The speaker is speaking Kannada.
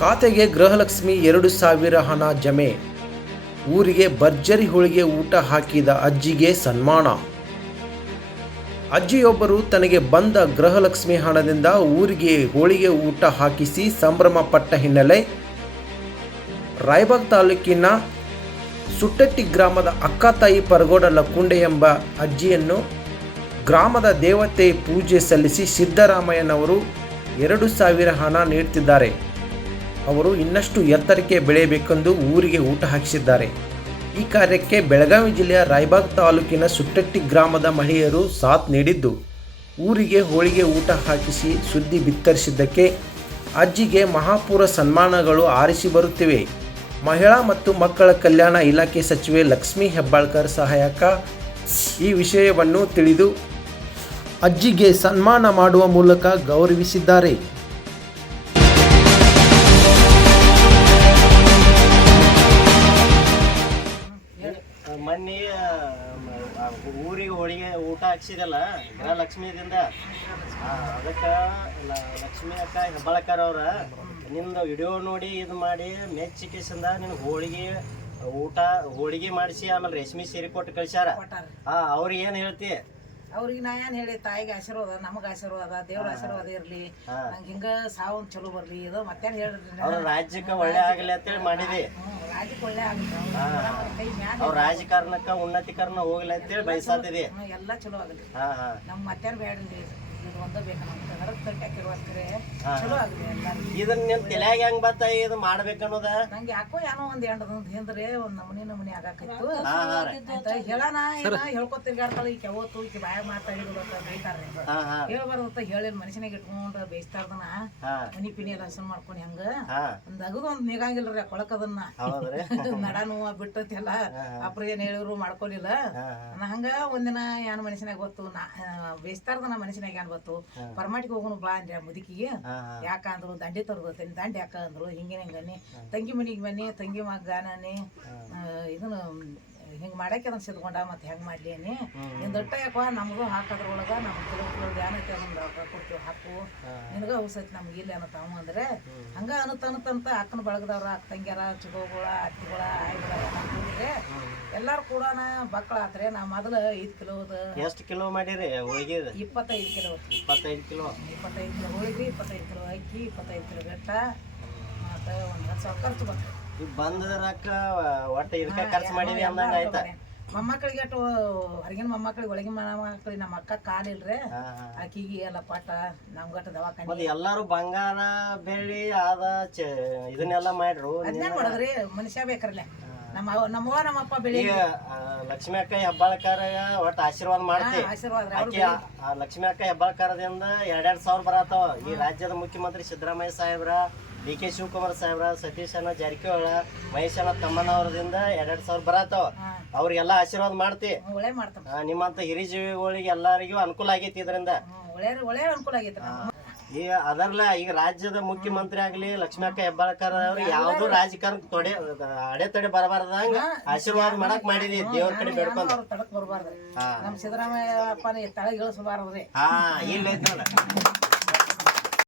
ಖಾತೆಗೆ ಗೃಹಲಕ್ಷ್ಮಿ 2,000 ಹಣ ಜಮೆ. ಊರಿಗೆ ಭರ್ಜರಿ ಹೋಳಿಗೆ ಊಟ ಹಾಕಿದ ಅಜ್ಜಿಗೆ ಸನ್ಮಾನ. ಅಜ್ಜಿಯೊಬ್ಬರು ತನಗೆ ಬಂದ ಗೃಹಲಕ್ಷ್ಮಿ ಹಣದಿಂದ ಊರಿಗೆ ಹೋಳಿಗೆ ಊಟ ಹಾಕಿಸಿ ಸಂಭ್ರಮ ಪಟ್ಟ ಹಿನ್ನೆಲೆ ರಾಯಬಾಗ್ ತಾಲೂಕಿನ ಸುಟ್ಟೆಟ್ಟಿ ಗ್ರಾಮದ ಅಕ್ಕತಾಯಿ ಪರಗೋಡ ಲಕ್ಕುಂಡೆ ಎಂಬ ಅಜ್ಜಿಯನ್ನು ಗ್ರಾಮದ ದೇವತೆ ಪೂಜೆ ಸಲ್ಲಿಸಿ ಸಿದ್ದರಾಮಯ್ಯನವರು 2,000 ಹಣ ನೀಡುತ್ತಿದ್ದಾರೆ. ಅವರು ಇನ್ನಷ್ಟು ಎತ್ತರಕ್ಕೆ ಬೆಳೆಯಬೇಕೆಂದು ಊರಿಗೆ ಊಟ ಹಾಕಿಸಿದ್ದಾರೆ. ಈ ಕಾರ್ಯಕ್ಕೆ ಬೆಳಗಾವಿ ಜಿಲ್ಲೆಯ ರಾಯಬಾಗ್ ತಾಲೂಕಿನ ಸುಟ್ಟೆಟ್ಟಿ ಗ್ರಾಮದ ಮಹಿಳೆಯರು ಸಾಥ್ ನೀಡಿದ್ದು ಊರಿಗೆ ಹೋಳಿಗೆ ಊಟ ಹಾಕಿಸಿ ಸುದ್ದಿ ಬಿತ್ತರಿಸಿದ್ದಕ್ಕೆ ಅಜ್ಜಿಗೆ ಮಹಾಪೂರ ಸನ್ಮಾನಗಳು ಆರಿಸಿ ಬರುತ್ತಿವೆ. ಮಹಿಳಾ ಮತ್ತು ಮಕ್ಕಳ ಕಲ್ಯಾಣ ಇಲಾಖೆ ಸಚಿವೆ ಲಕ್ಷ್ಮೀ ಹೆಬ್ಬಾಳ್ಕರ್ ಸಹಾಯಕ ಈ ವಿಷಯವನ್ನು ತಿಳಿದು ಅಜ್ಜಿಗೆ ಸನ್ಮಾನ ಮಾಡುವ ಮೂಲಕ ಗೌರವಿಸಿದ್ದಾರೆ. ಮೊನ್ನೆ ಊರಿಗೆ ಹೋಳಿಗೆ ಊಟ ಹಾಕ್ಸಿದಲ್ಲ ಗೃಹಲಕ್ಷ್ಮಿದಿಂದ, ಅದಕ್ಕೆ ಲಕ್ಷ್ಮಿ ಅಕ್ಕ ಹೆಬ್ಬಾಳ್ಕರ್ ಅವ್ರ ನಿಮ್ದು ವಿಡಿಯೋ ನೋಡಿ ಇದು ಮಾಡಿ ಮೆಚ್ಚಿಕೆಸಿಂದ ನಿನ್ಗೆ ಹೋಳಿಗೆ ಮಾಡಿಸಿ ಆಮೇಲೆ ರೇಷ್ಮೆ ಸೀರೆ ಕೊಟ್ಟು ಕಳ್ಸ್ಯಾರ. ಅವ್ರಿಗೆ ಏನು ಹೇಳ್ತಿ? ಅವ್ರಿಗೆ ನಾ ಏನ್ ಹೇಳಿ, ತಾಯಿಗೆ ಆಶೀರ್ವಾದ, ನಮಗ ಆಶೀರ್ವಾದ, ದೇವ್ರ ಆಶೀರ್ವಾದ ಇರ್ಲಿ, ನಂಗೆ ಹಿಂಗ ಸಾವು ಚಲೋ ಬರ್ಲಿ, ಇದು ಮತ್ತೇನ್ ಹೇಳ್ರಿ. ಅವ್ರ ರಾಜ್ಯಕ್ಕೆ ಒಳ್ಳೆ ಆಗಲಿ ಅಂತೇಳಿ ಮಾಡಿದಿ. ರಾಜ್ಯಕ್ಕೆ ಒಳ್ಳೆ ಆಗಲಿ, ಅವ್ರ ರಾಜಕಾರಣಕ್ಕ ಉನ್ನತೀಕರಣ ಹೋಗ್ಲಿ ಅಂತೇಳಿ ಬಯಸಾತಿದಿ. ಎಲ್ಲ ಚಲೋ ಆಗಲಿ. ನಮ್ ಮತ್ತೇನ್ ಬೇಡ್ರಿ, ಇದು ಒಂದ ಬೇಕು ನಮ್ಗೆ ಹೊರಗ್ ಕಟ್ಟಾಕಿರೋಸ್ಕರ ಚಲೋ ಆಗಲಿ ಎಲ್ಲಾರು. ಇದನ್ನ ನಿನ್ ತಲೆಯಾಗ ಹೆಂಗ್ ಬತ್ತ ಇದು ಮಾಡ್ಬೇಕನ್ನೋದ? ನಂಗೆ ಯಾಕೋ ಏನೋ ಒಂದ್ ಹಿಂದ್ರೆ ಒಂದ್ ನಮೂನಿ ಆಗಾಕಿತ್ತು. ಹೇಳೋಣ ಹೇಳ್ಕೊತ ತಿರ್ಗಾಡ್ತಾಳ, ಈಕೆ ಯಾವತ್ತು ಈಕೆ ಬಾಯಾಗ ಮಾತಾಡಿದ್ರು ಅಂತ ಬೈತಾರ್ರಿ. ಹೇಳ್ಬಾರ್ದಂತ ಹೇಳಿಲ್ಲ, ಮನುಷ್ಯನಾಗ ಇಟ್ಕೊಂಡ್ ಬೇಯಿಸ್ತಾರ್ದನ ಮನಿ ಪಿನಿ ಎಲ್ಲ ಹಸನ್ ಮಾಡ್ಕೊಂಡ್ ಹೆಂಗ ಒಂದ್ ಅಗದು ಒಂದ್ ನಿಗಂಗಿಲ್ರಿ ಕೊಳಕದನ್ನ. ನಡ ನೋವ ಬಿಟ್ಟತಿಲ್ಲ, ಅಪ್ರ ಏನ್ ಹೇಳಿದ್ರು ಮಾಡ್ಕೊಲಿಲ್ಲ. ಹಂಗ ಒಂದಿನ ಏನ್ ಮನುಷ್ಯನಾಗ ಗೊತ್ತು, ಬೇಯಿಸ್ತಾರ್ದನ ಮನುಷ್ಯನಾಗ ಏನ್ ಗೊತ್ತು, ಪರ್ಮಾಟಿಗೆ ಹೋಗೋನು ಬಾ ಅಂದ್ರಿ ಆ ಮುದುಕಿಗೆ. ಯಾಕ ಅಂದ್ರು, ದಂಡಿ ತರ್ದತೇನಿ, ದಂಡಿ ಯಾಕ ಅಂದ್ರು, ಹಿಂಗೇನ ಹಿಂಗನಿ ತಂಗಿ ಮನಿಗೆ ಬನ್ನಿ, ತಂಗಿ ಮಗನೇ ಇದನ್ನ ಹಿಂಗ ಮಾಡಕ್ಕೆ ಅದನ್ನ ಸಿದ್ಕೊಂಡ ಮತ್ತೆ ಹೆಂಗ್ ಮಾಡ್ಲಿ ಅನಿ ನಿನ್ ದೊಡ್ಡ ಯಾಕೋ ನಮಗೂ ಹಾಕದ್ರೊಳಗ ನಮ್ ಕೆಲವು ಧ್ಯಾನಕ್ಕೆ ಅದನ್ನ ಕೊಡ್ತೀವಿ, ಹಾಕು ನಿನಗ ಔಷಧಿ ನಮ್ಗೆ ಇಲ್ಲಿ ಅನ್ನೋ ತಾವು ಅಂದ್ರೆ ಹಂಗ ಅನಂತ ಅಕ್ಕನ ಬಳಗದವ್ರ ಅಕ್ಕ ತಂಗ್ಯಾರ ಚಿಗೋಗಳ ಅತ್ತಿಗಳ ಆಯ್ಗಳ ಕೂಡಿದ್ರೆ ಎಲ್ಲಾರು ಕೂಡ ಬಕ್ಕಳ ಆತ್ರೆ. ನಾ ಮೊದಲು 5 ಕಿಲೋದ. ಎಷ್ಟು ಕಿಲೋ ಮಾಡಿರಿ ಹೋಳಿಗೆ? 25 ಕಿಲೋ. 25 ಕಿಲೋ ಹೋಳಿಗೆ, 25 ಕಿಲೋ ಅಕ್ಕಿ, 25 ಕಿಲೋ ಬೆಟ್ಟ, ಮತ್ತೆ ಒಂದ್ 10,000 ಖರ್ಚು ಬಂತು. ಬಂದರಕ್ಕ ಒಟ್ಟ ಇದಕ್ಕ ಖರ್ಚು ಮಾಡಿವಿ ಅಂದಂಗ ಆಯ್ತಾ? ಮೊಮ್ಮಕ್ಕಳಿಗೆ ಅಟ್ಟು ಹೊರಗಿನ ಮೊಮ್ಮಕ್ಕಳಿಗೆ ಒಳಗಿನ ಮೊಮ್ಮಕ್ಕಳಿಗೆ ನಮ್ಮ ಅಕ್ಕ ಕಾಲಿಲ್ರಿ, ಆಕಿಗೆ ಎಲ್ಲ ಪಾಠ ನಮ್ಗಟ್ಟ ದವಾಖಾನೆ ಎಲ್ಲಾರು ಬಂಗಾರ ಬೆಳ್ಳಿ ಆದ ಇದನ್ನೆಲ್ಲ ಮಾಡ್ರು. ಅದನ್ನೇನ್ ಮಾಡೋದ್ರಿ, ಮನುಷ್ಯ ಬೇಕ್ರಲ್ಲ. ನಮ್ಮವ್ವ ನಮ್ಮಪ್ಪ ಬೆಳಿ ಲಕ್ಷ್ಮಿ ಅಕ್ಕ ಹೆಬ್ಬಾಳ್ಕರ್ ಒಟ್ಟ ಆಶೀರ್ವಾದ ಮಾಡ್ತಿ. ಲಕ್ಷ್ಮಿ ಅಕ್ಕ ಹೆಬ್ಬಾಳ್ಕರದಿಂದ 2,000 ಬರತಾವ. ಈ ರಾಜ್ಯದ ಮುಖ್ಯಮಂತ್ರಿ ಸಿದ್ದರಾಮಯ್ಯ ಸಾಹೇಬ್ರ, DK ಶಿವಕುಮಾರ್ ಸಾಹೇಬ್ರ, ಸತೀಶಣ್ಣ ಜಾರಕಿಹೊಳಿ, ಮಹೇಶಣ್ಣ ತಮ್ಮನವರದಿಂದ 2,000 ಬರತಾವ. ಅವ್ರಿಗೆಲ್ಲ ಆಶೀರ್ವಾದ ಮಾಡ್ತಿ. ನಿಮ್ಮಂತ ಹಿರಿಜೀವಿಗಳಿಗೆ ಎಲ್ಲರಿಗೂ ಅನುಕೂಲ ಆಗೈತಿ ಇದರಿಂದ. ಒಳ್ಳೆ ಅನುಕೂಲ ಆಗೈತಿ. ಈಗ ಅದರ್ಲ ಈಗ ರಾಜ್ಯದ ಮುಖ್ಯಮಂತ್ರಿ ಆಗ್ಲಿ ಲಕ್ಷ್ಮಿ ಅಕ್ಕ ಹೆಬ್ಬಾಳ್ಕರ್ ಅವ್ರು ಯಾವ್ದು ರಾಜಕಾರಣ ಅಡೆತಡೆ ಬರಬಾರ್ದಂಗ ಆಶೀರ್ವಾದ ಮಾಡಕ್ ಮಾಡಿದಿ. ದೇವ್ರ ಕಡೆ ಬೇಡ್ಕೊಂಡು ತಡಕ್ ಬರ್ಬಾರ್ದ್ರಿ. ನಮ್ ಸಿದ್ದರಾಮಯ್ಯ ಅಪ್ಪನ ತಳಗ ಇಳಿಸಬಾರ್ದ್ರಿ. ಇಲ್ಲ